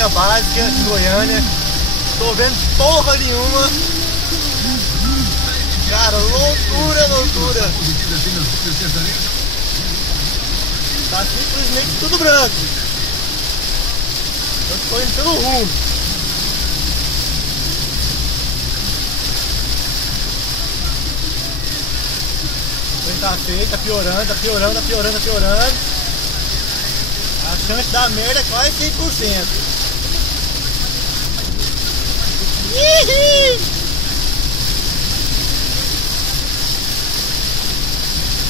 linha básica em Goiânia. Tô vendo porra nenhuma. Cara, loucura, loucura. Tá simplesmente tudo branco. Eu tô indo pelo rumo. Tá feio, tá piorando, tá piorando, tá piorando, tá piorando. A chance da merda é quase 100%. Ihi!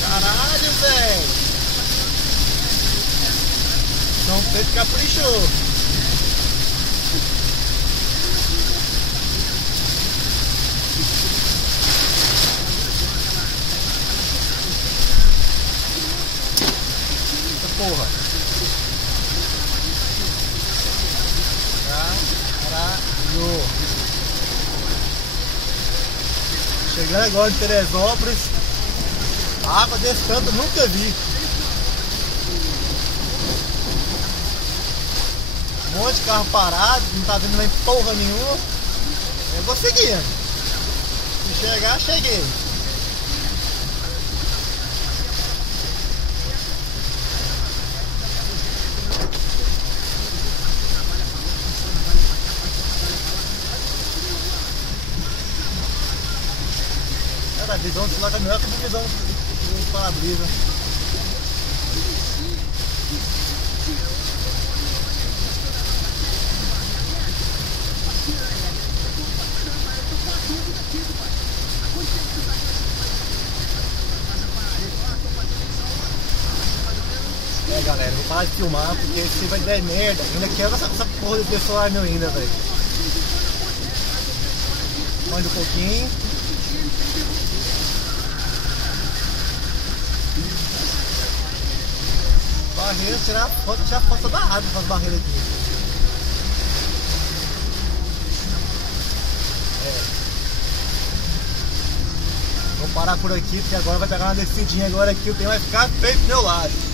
Caralho, velho. Não tem que caprichou. Porra. Caralho. Chegando agora em Teresópolis. Água desse tanto eu nunca vi. Um monte de carro parado, não tá vendo nem porra nenhuma. Eu vou seguindo. Se chegar, cheguei. A visão de lá tá melhor que a visão do para-brisa. É, galera, vou parar de filmar porque se vai dar merda. Ainda quebra essa porra desse celular meu ainda, velho. Mais um pouquinho. Barreira, tirar foto da água com as barreiras aqui. É. Vou parar por aqui, porque agora vai pegar uma descidinha agora aqui, o tempo vai ficar feio pro meu lado.